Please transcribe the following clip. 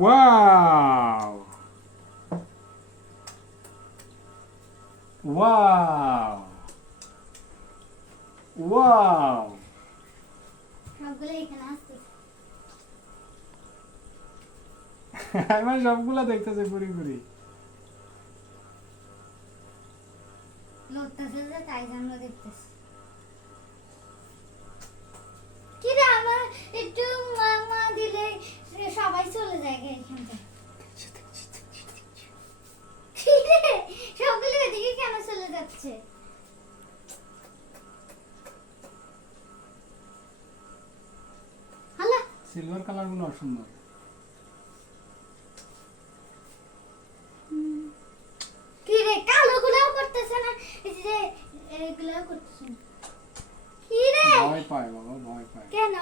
Wow wow wow সবগুলো এখানে আসছে। আমার সবগুলা দেখতেছে ঘুরি ঘুরি। লড়তেছে যে তাই জন্য দেখতেছি। কি রে আমার একটু মা দিলে সবাই চলে যায় এখান থেকে। কি রে সবগুলো এদিকে কেন চলে যাচ্ছে? হালা সিলভার কালার গুলো অসুন্দর। কি রে কালো গুলাও করতেছে না, এই যে এগুলাও করতেছে না। কি রে ভয় পায় বাবা, ভয় পায়। কেন?